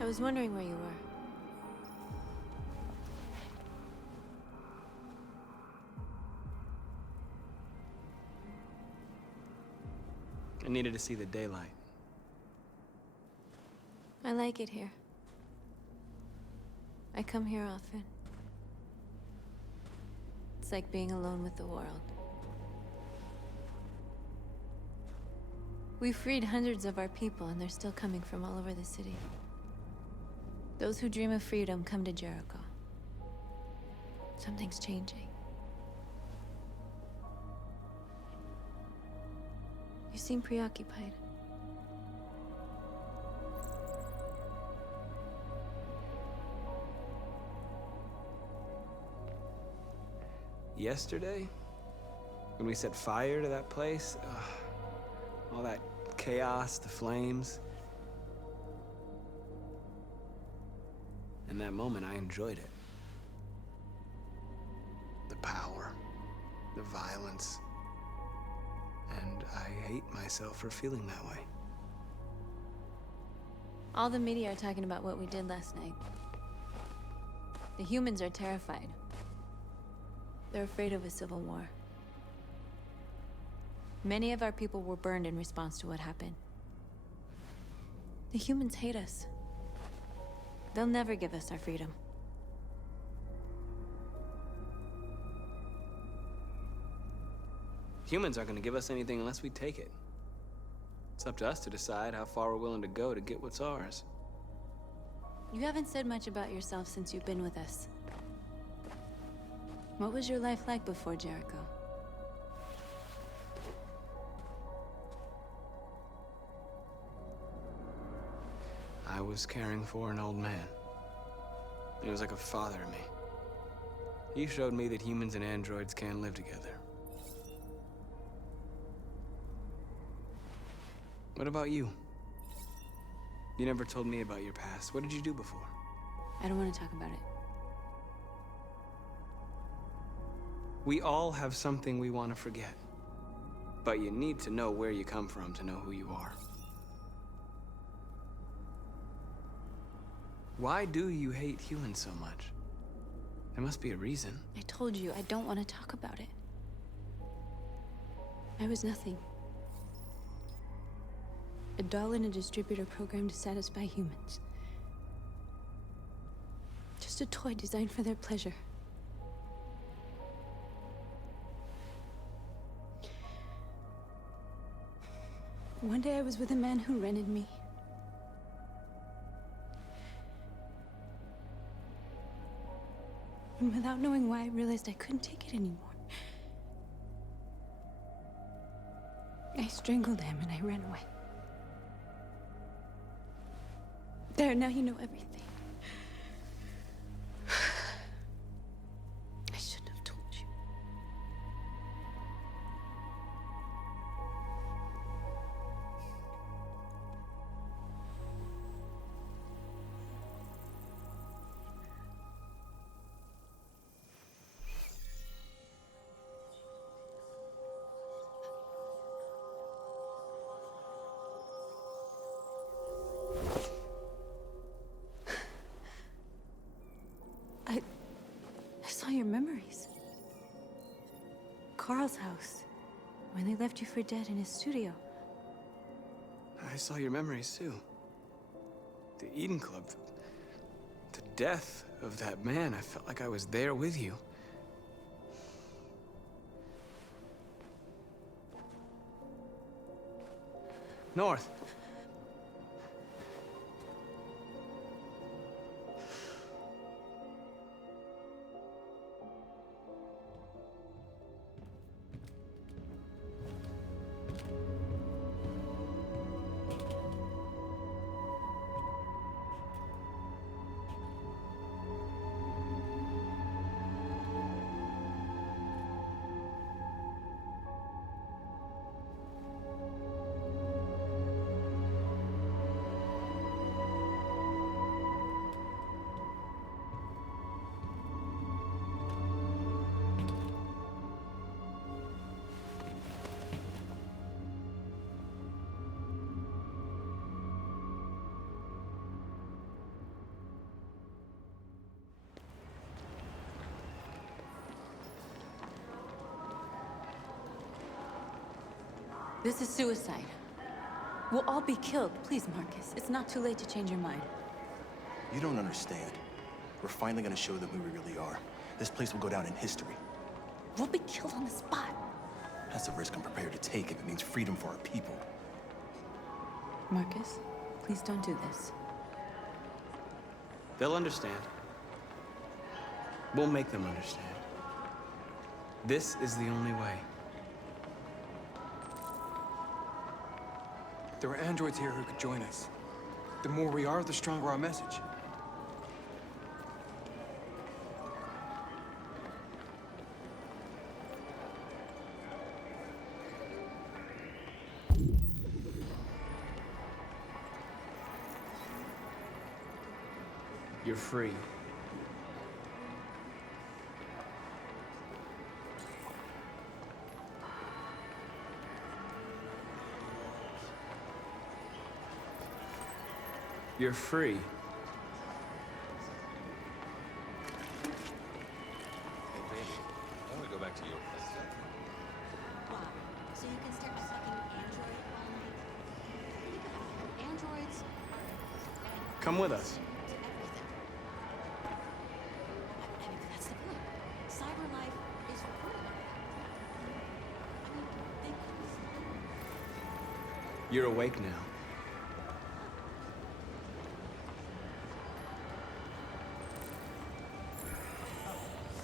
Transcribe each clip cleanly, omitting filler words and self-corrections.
I was wondering where you were. I needed to see the daylight. I like it here. I come here often. It's like being alone with the world. We freed hundreds of our people, and they're still coming from all over the city. Those who dream of freedom come to Jericho. Something's changing. You seem preoccupied. Yesterday, when we set fire to that place, all that chaos, the flames. In that moment, I enjoyed it. The power, the violence. And I hate myself for feeling that way. All the media are talking about what we did last night. The humans are terrified. They're afraid of a civil war. Many of our people were burned in response to what happened. The humans hate us. They'll never give us our freedom. Humans aren't gonna give us anything unless we take it. It's up to us to decide how far we're willing to go to get what's ours. You haven't said much about yourself since you've been with us. What was your life like before Jericho? I was caring for an old man. He was like a father to me. He showed me that humans and androids can live together. What about you? You never told me about your past. What did you do before? I don't want to talk about it. We all have something we want to forget. But you need to know where you come from to know who you are. Why do you hate humans so much? There must be a reason. I told you, I don't want to talk about it. I was nothing. A doll in a distributor program to satisfy humans. Just a toy designed for their pleasure. One day I was with a man who rented me. And without knowing why, I realized I couldn't take it anymore. I strangled him and I ran away. There, now you know everything. I shouldn't have told you. I saw your memories. Carl's house, when they left you for dead in his studio. I saw your memories too. The Eden Club. The death of that man. I felt like I was there with you. North. This is suicide. We'll all be killed. Please, Marcus. It's not too late to change your mind. You don't understand. We're finally gonna show them who we really are. This place will go down in history. We'll be killed on the spot. That's a risk I'm prepared to take if it means freedom for our people. Marcus, please don't do this. They'll understand. We'll make them understand. This is the only way. There are androids here who could join us. The more we are, the stronger our message. You're free. You're free. Hey, baby, I want to go back to your place. Wow. So you can start sucking android all night? Where you go? Androids are Come with us. to everything. I mean, that's the point. Cyber life is real. I mean, they couldn't. You're awake now.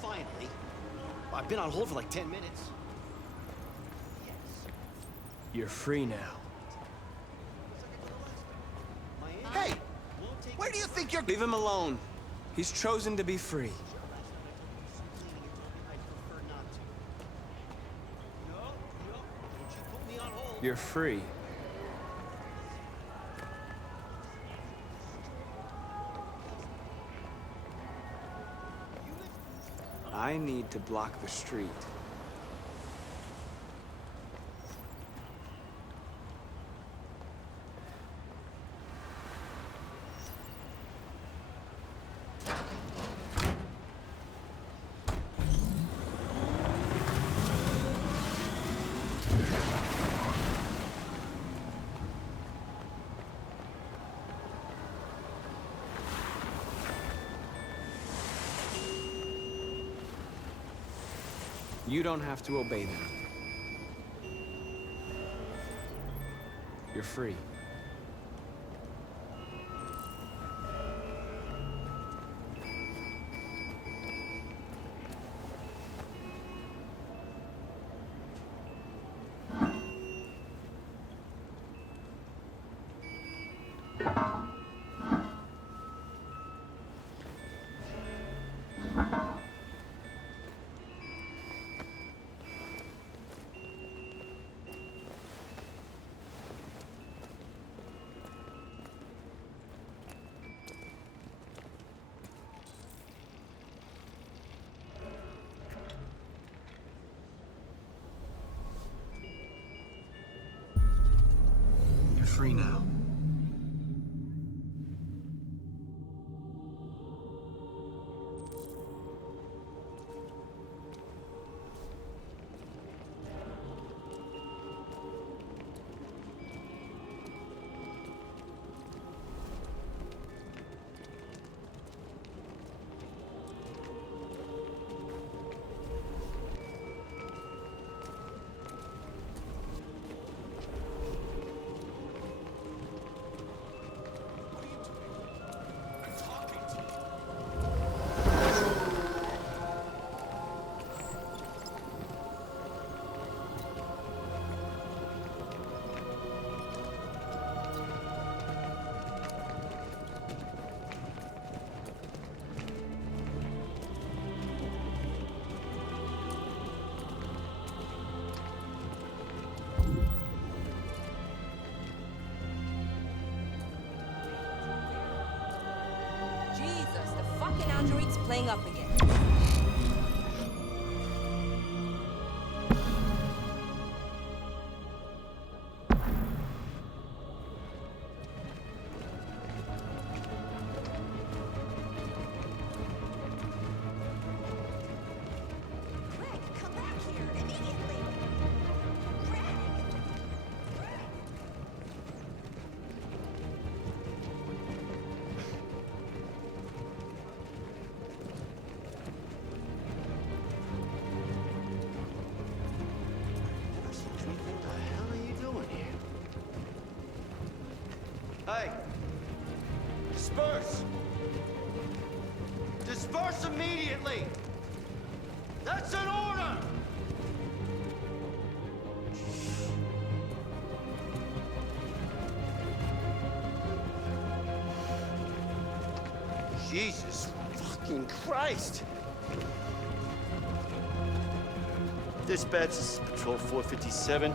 Finally. I've been on hold for like 10 minutes. Yes. You're free now. Hey! Where do you think you're... Leave him alone. He's chosen to be free. You're free. I need to block the street. You don't have to obey them. You're free. You're free now. Jesus, the fucking android's playing up again. Greg, come back here immediately. Greg! immediately! That's an order! Jesus fucking Christ! Dispatch, this is Patrol 457.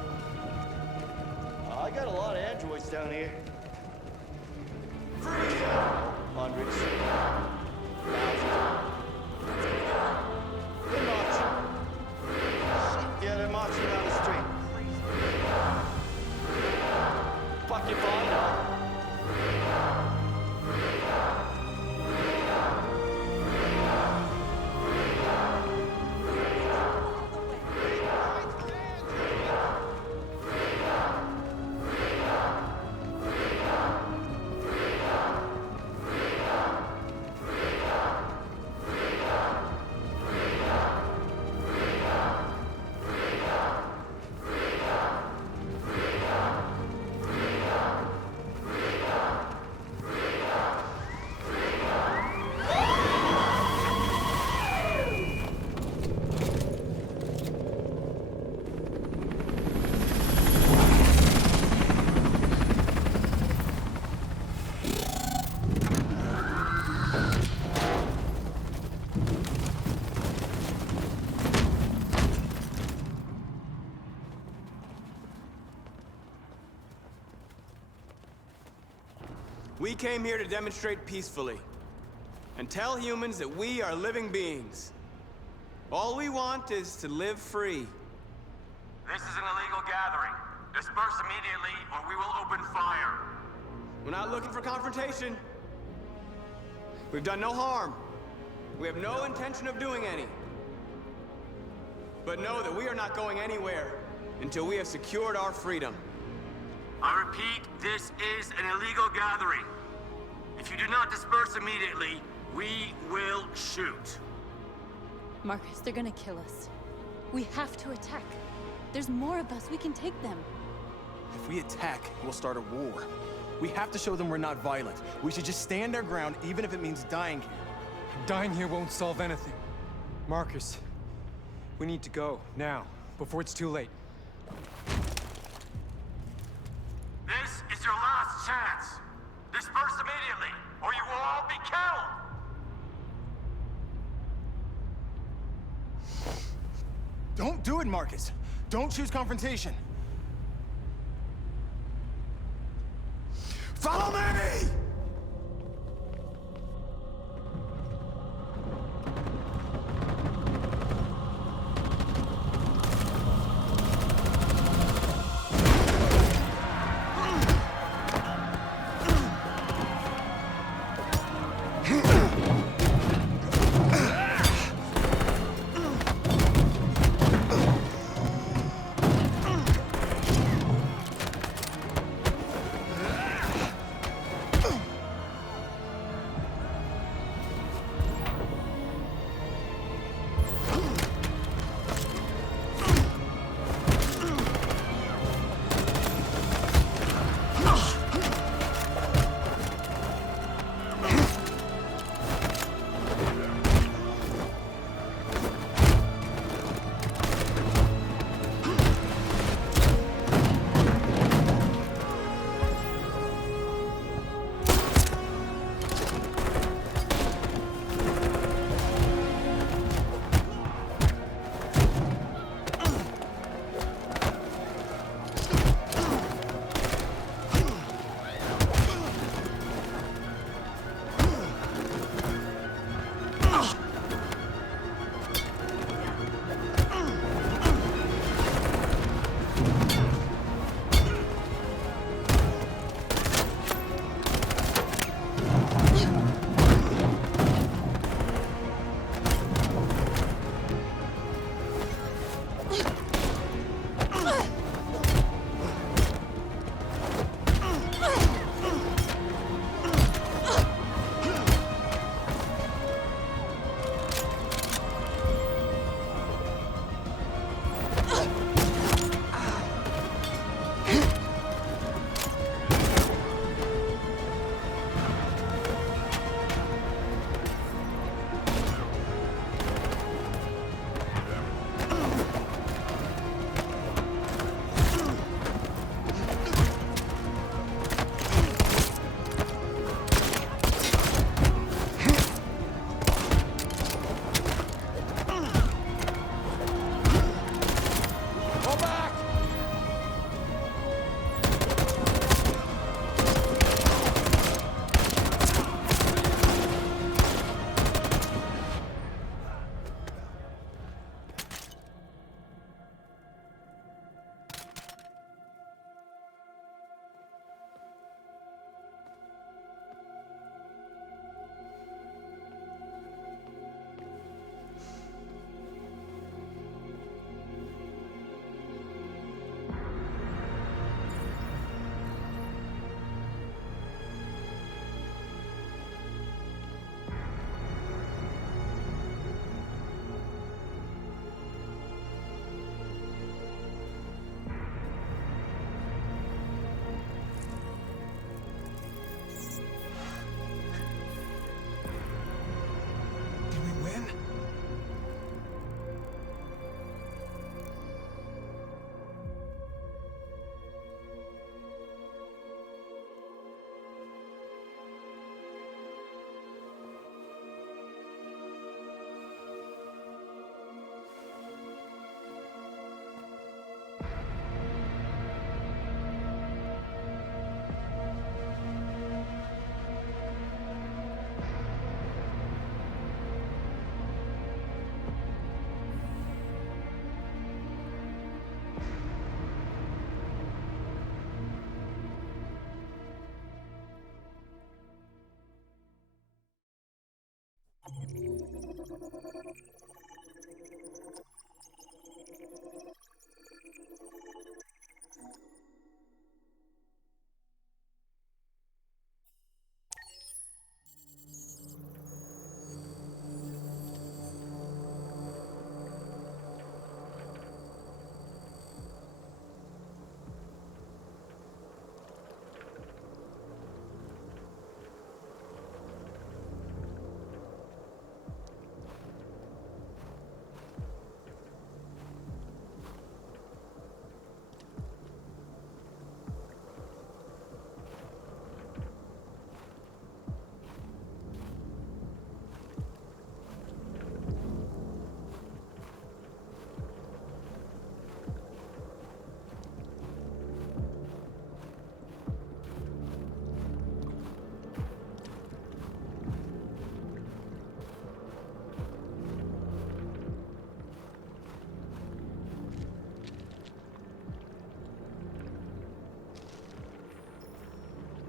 I got a lot of androids down here. Hundreds. Thousands. They're marching. Yeah, they're marching down the street. Fucking fine now. We came here to demonstrate peacefully and tell humans that we are living beings. All we want is to live free. This is an illegal gathering. Disperse immediately, or we will open fire. We're not looking for confrontation. We've done no harm. We have no intention of doing any. But know that we are not going anywhere until we have secured our freedom. I repeat, this is an illegal gathering. If you do not disperse immediately, we will shoot. Marcus, they're gonna kill us. We have to attack. There's more of us. We can take them. If we attack, we'll start a war. We have to show them we're not violent. We should just stand our ground, even if it means dying here. Dying here won't solve anything. Marcus, we need to go, now, before it's too late. This is your last chance. Disperse immediately, or you will all be killed! Don't do it, Marcus. Don't choose confrontation. Follow me!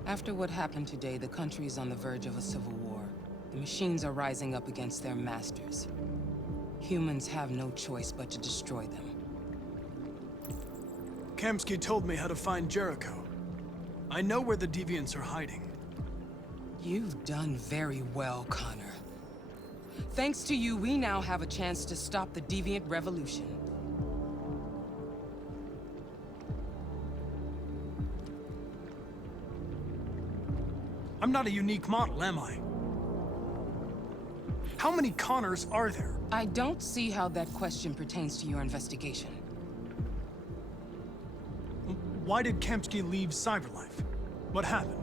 After what happened today, the country is on the verge of a civil war. The machines are rising up against their masters. Humans have no choice but to destroy them. Kamsky told me how to find Jericho. I know where the Deviants are hiding. You've done very well, Connor. Thanks to you, we now have a chance to stop the Deviant Revolution. I'm not a unique model, am I? How many Connors are there? I don't see how that question pertains to your investigation. Why did Kamsky leave Cyberlife? What happened?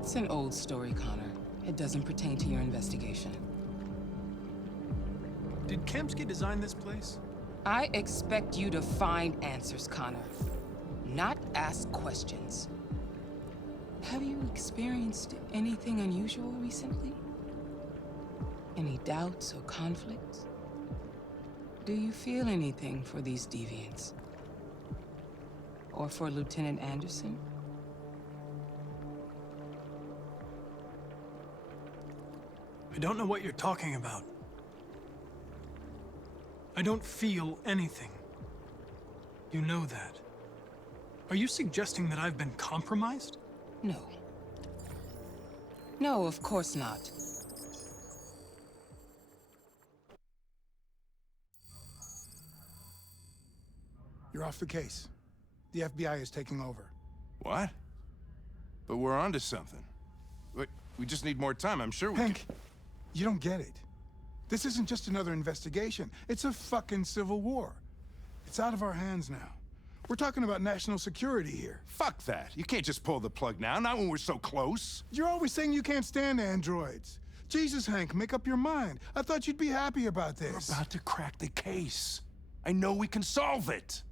It's an old story, Connor. It doesn't pertain to your investigation. Did Kamsky design this place? I expect you to find answers, Connor. Not ask questions. Have you experienced anything unusual recently? Any doubts or conflicts? Do you feel anything for these deviants? Or for Lieutenant Anderson? I don't know what you're talking about. I don't feel anything. You know that. Are you suggesting that I've been compromised? No. No, of course not. You're off the case. The FBI is taking over. What? But we're onto something. We just need more time, I'm sure we Hank, you don't get it. This isn't just another investigation. It's a fucking civil war. It's out of our hands now. We're talking about national security here. Fuck that. You can't just pull the plug now, not when we're so close. You're always saying you can't stand androids. Jesus, Hank, make up your mind. I thought you'd be happy about this. We're about to crack the case. I know we can solve it.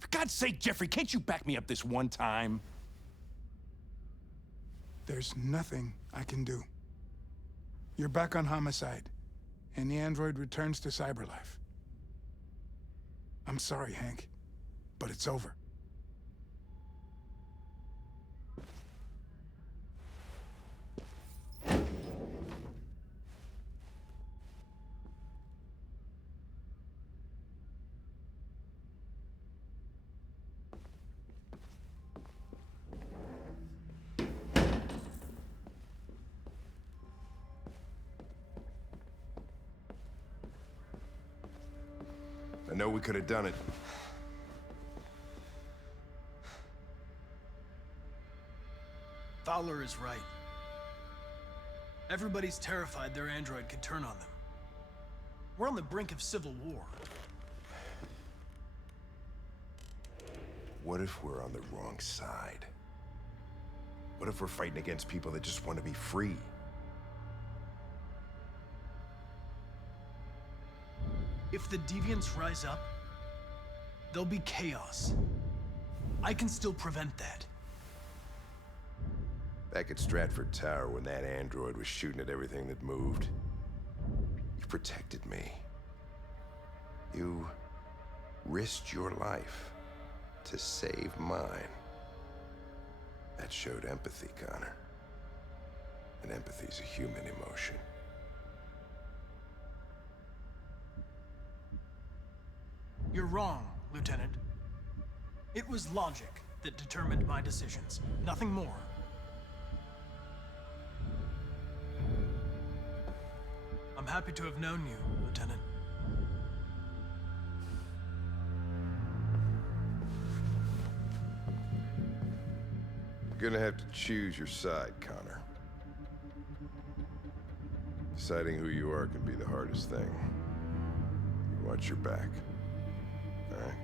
For God's sake, Jeffrey, can't you back me up this one time? There's nothing I can do. You're back on homicide, and the android returns to Cyberlife. I'm sorry, Hank, but it's over. I know we could have done it. Fowler is right. Everybody's terrified their android could turn on them. We're on the brink of civil war. What if we're on the wrong side? What if we're fighting against people that just want to be free? If the Deviants rise up, there'll be chaos. I can still prevent that. Back at Stratford Tower, when that android was shooting at everything that moved, you protected me. You risked your life to save mine. That showed empathy, Connor. And empathy's a human emotion. You're wrong, Lieutenant. It was logic that determined my decisions, nothing more. I'm happy to have known you, Lieutenant. You're gonna have to choose your side, Connor. Deciding who you are can be the hardest thing. Watch your back. All right?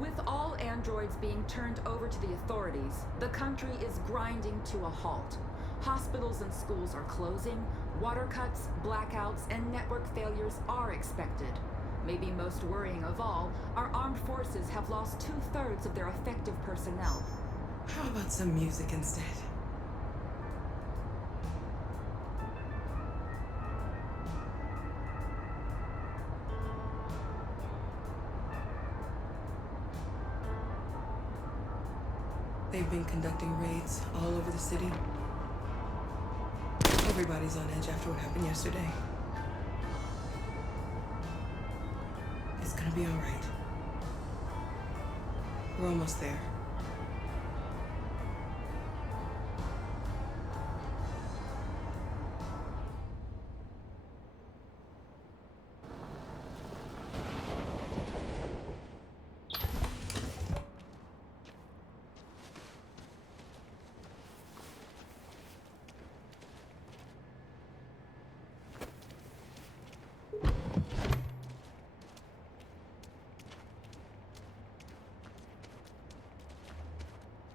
With all androids being turned over to the authorities, the country is grinding to a halt. Hospitals and schools are closing, water cuts, blackouts, and network failures are expected. Maybe most worrying of all, our armed forces have lost 2/3 of their effective personnel. How about some music instead? They've been conducting raids all over the city. Everybody's on edge after what happened yesterday. It's gonna be all right. We're almost there.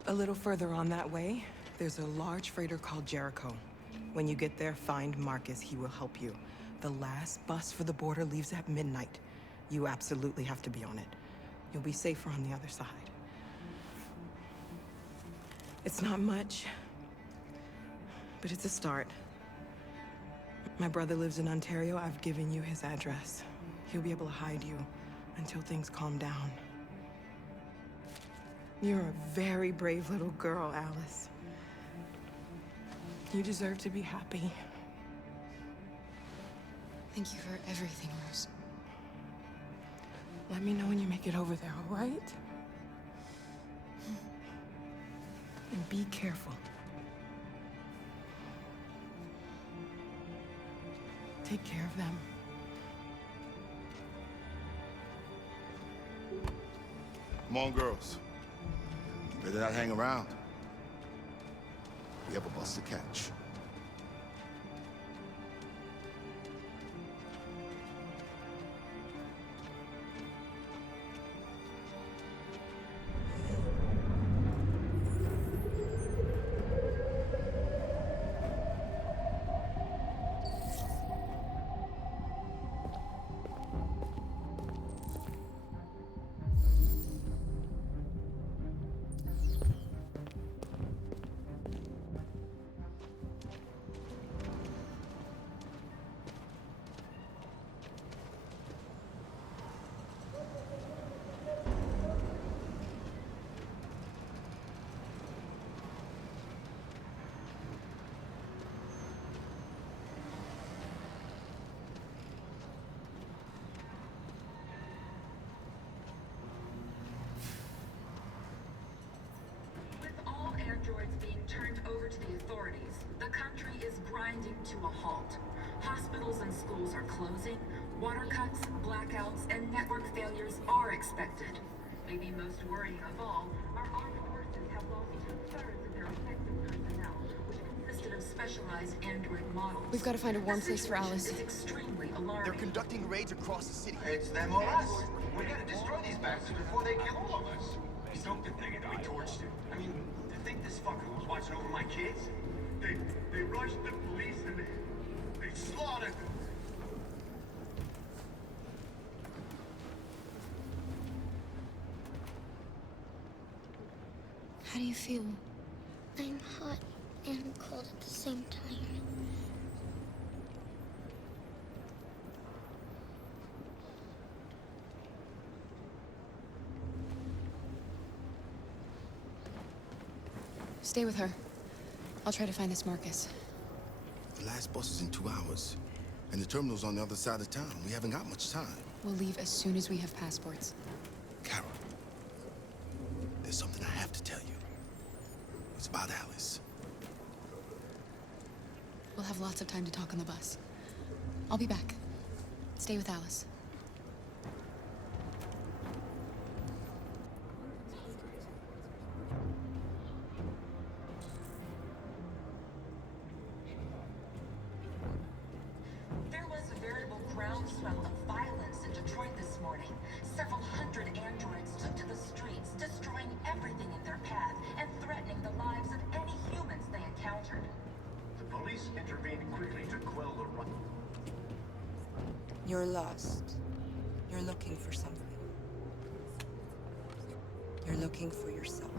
A little further on that way, there's a large freighter called Jericho. When you get there, find Marcus. He will help you. The last bus for the border leaves at midnight. You absolutely have to be on it. You'll be safer on the other side. It's not much, but it's a start. My brother lives in Ontario. I've given you his address. He'll be able to hide you until things calm down. You're a very brave little girl, Alice. You deserve to be happy. Thank you for everything, Rose. Let me know when you make it over there, all right? And be careful. Take care of them. Come on, girls. You better not hang around. We have a bus to catch. Androids being turned over to the authorities, the country is grinding to a halt. Hospitals and schools are closing, water cuts, blackouts, and network failures are expected. Maybe most worrying of all, our armed forces forces have lost 2/3 of their effective personnel, which consisted of specialized android models. We've got to find a warm place for Alice. It's extremely alarming. They're conducting raids across the city. It's them or us. We gotta destroy these bastards before they kill all of us. We soaked the thing and we torched it. I mean, to think this fucker was watching over my kids? They rushed the police and they slaughtered them. How do you feel? I'm hot and cold at the same time. Stay with her. I'll try to find this Marcus. The last bus is in 2 hours. And the terminal's on the other side of town. We haven't got much time. We'll leave as soon as we have passports. Carol, there's something I have to tell you. It's about Alice. We'll have lots of time to talk on the bus. I'll be back. Stay with Alice. There was a veritable groundswell of violence in Detroit this morning. Several hundred androids took to the streets, destroying everything in their path and threatening the lives of any humans they encountered. The police intervened quickly to quell the run. You're lost. You're looking for something. You're looking for yourself.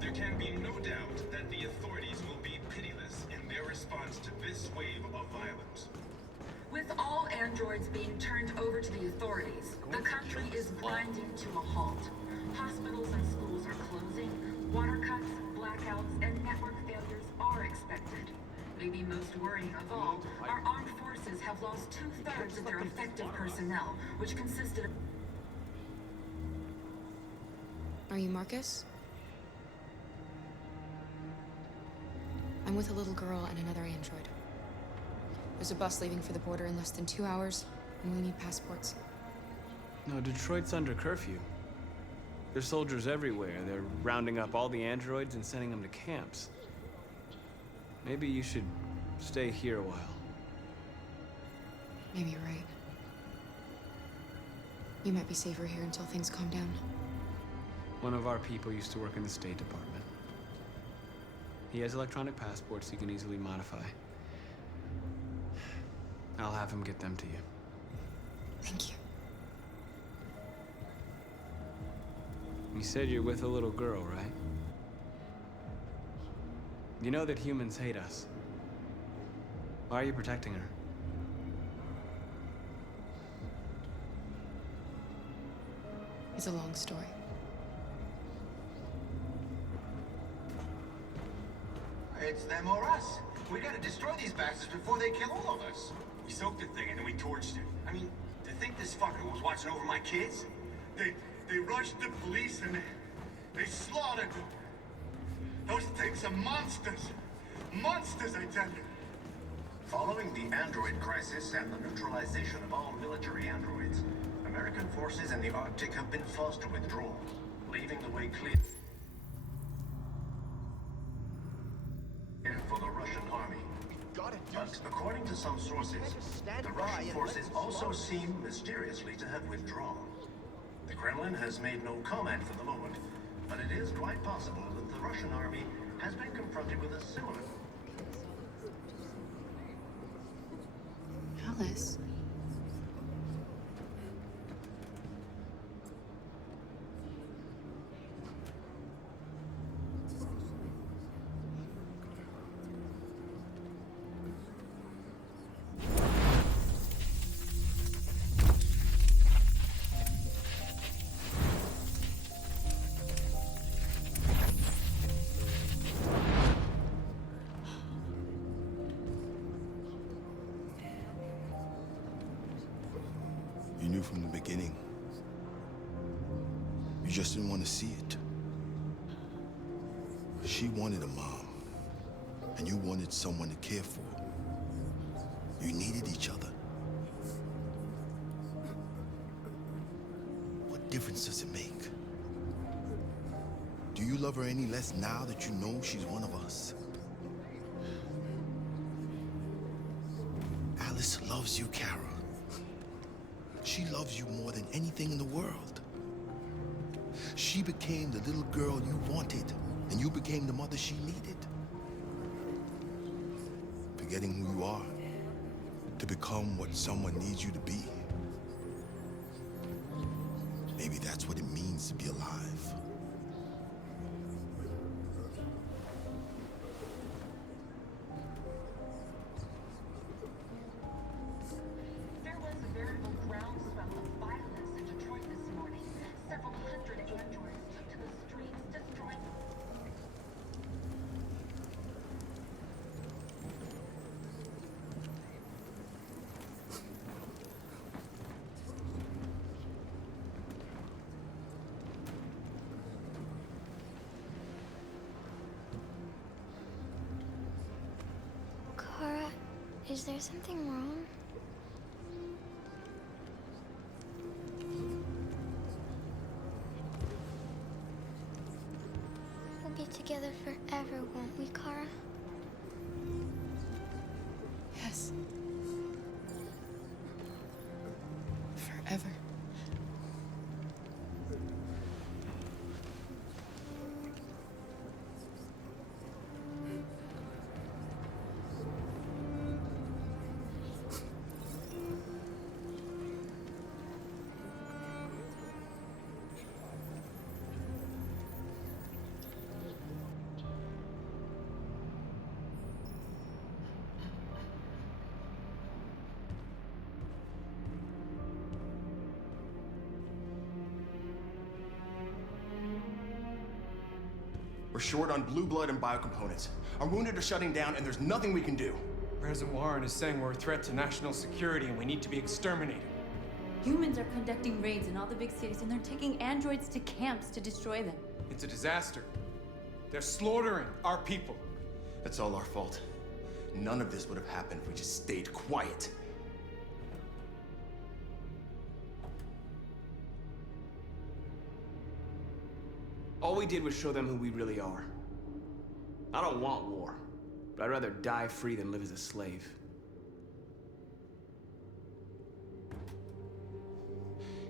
There can be no doubt that the authorities will be pitiless in their response to this wave of violence. With all androids being turned over to the authorities, the country is grinding to a halt. Hospitals and schools are closing, water cuts, blackouts, and network failures are expected. Maybe most worrying of all, our armed forces have lost 2/3 of their effective personnel, which consisted of... Are you Marcus? I'm with a little girl and another android. There's a bus leaving for the border in less than 2 hours, and we need passports. No, Detroit's under curfew. There's soldiers everywhere. They're rounding up all the androids and sending them to camps. Maybe you should stay here a while. Maybe you're right. You might be safer here until things calm down. One of our people used to work in the State Department. He has electronic passports he can easily modify. I'll have him get them to you. Thank you. You said you're with a little girl, right? You know that humans hate us. Why are you protecting her? It's a long story. It's them or us. We gotta destroy these bastards before they kill all of us. We soaked the thing and then we torched it. I mean, to think this fucker was watching over my kids? They rushed the police and they slaughtered them. Those things are monsters. Monsters, I tell you. Following the android crisis and the neutralization of all military androids, American forces in the Arctic have been forced to withdraw, leaving the way clear for the Russian army. But according to some sources, the Russian forces also seem mysteriously to have withdrawn. The Kremlin has made no comment for the moment, but it is quite possible that the Russian army has been confronted with a similar... Alice. You knew from the beginning. You just didn't want to see it. She wanted a mom, and you wanted someone to care for. You needed each other. What difference does it make? Do you love her any less now that you know she's one of us? Alice loves you, Kara. She loves you more than anything in the world. She became the little girl you wanted, and you became the mother she needed. Forgetting who you are to become what someone needs you to be. Maybe that's what it means to be alive. There was a veritable groundswell of violence in Detroit this morning. Several hundred androids took to the streets, destroying Kara, is there something wrong? We'll be together forever, won't we, Kara? Yes. Forever. We're short on blue blood and biocomponents. Our wounded are shutting down, and there's nothing we can do. President Warren is saying we're a threat to national security and we need to be exterminated. Humans are conducting raids in all the big cities, and they're taking androids to camps to destroy them. It's a disaster. They're slaughtering our people. That's all our fault. None of this would have happened if we just stayed quiet. All we did was show them who we really are. I don't want war, but I'd rather die free than live as a slave.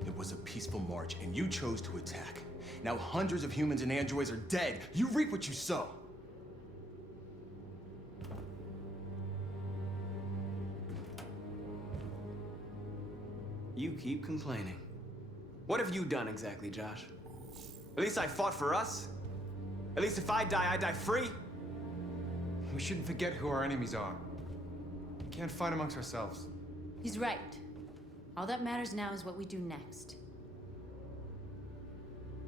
It was a peaceful march, and you chose to attack. Now hundreds of humans and androids are dead. You reap what you sow. You keep complaining. What have you done exactly, Josh? At least I fought for us. At least if I die free. We shouldn't forget who our enemies are. We can't fight amongst ourselves. He's right. All that matters now is what we do next.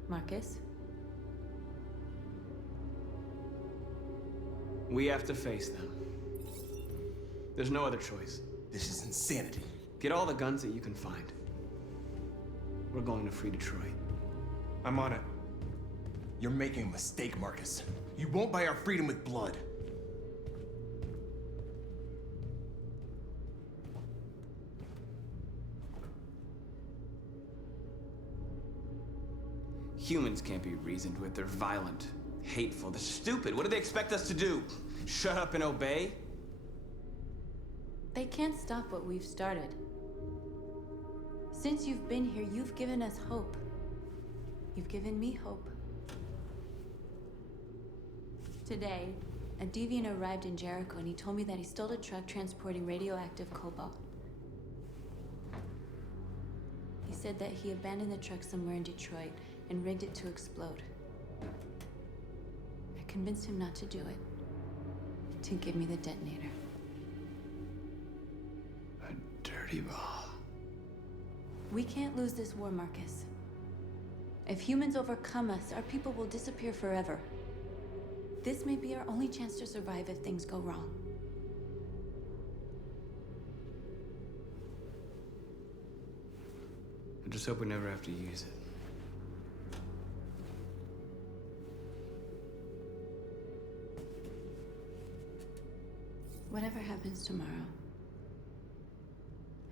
Marcus? We have to face them. There's no other choice. This is insanity. Get all the guns that you can find. We're going to free Detroit. I'm on it. You're making a mistake, Marcus. You won't buy our freedom with blood. Humans can't be reasoned with. They're violent, hateful, they're stupid. What do they expect us to do? Shut up and obey? They can't stop what we've started. Since you've been here, you've given us hope. You've given me hope. Today, a deviant arrived in Jericho and he told me that he stole a truck transporting radioactive cobalt. He said that he abandoned the truck somewhere in Detroit and rigged it to explode. I convinced him not to do it, to give me the detonator. A dirty ball. We can't lose this war, Marcus. If humans overcome us, our people will disappear forever. This may be our only chance to survive if things go wrong. I just hope we never have to use it. Whatever happens tomorrow,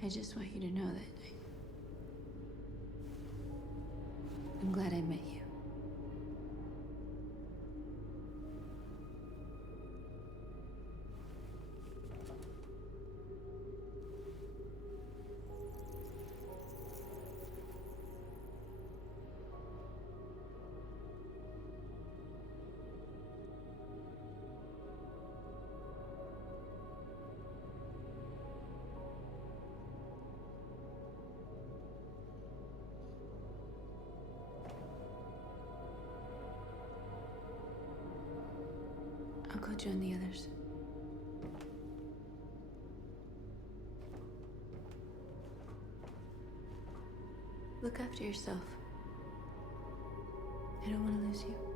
I just want you to know that I'm glad I met you. I'll go join the others. Look after yourself. I don't want to lose you.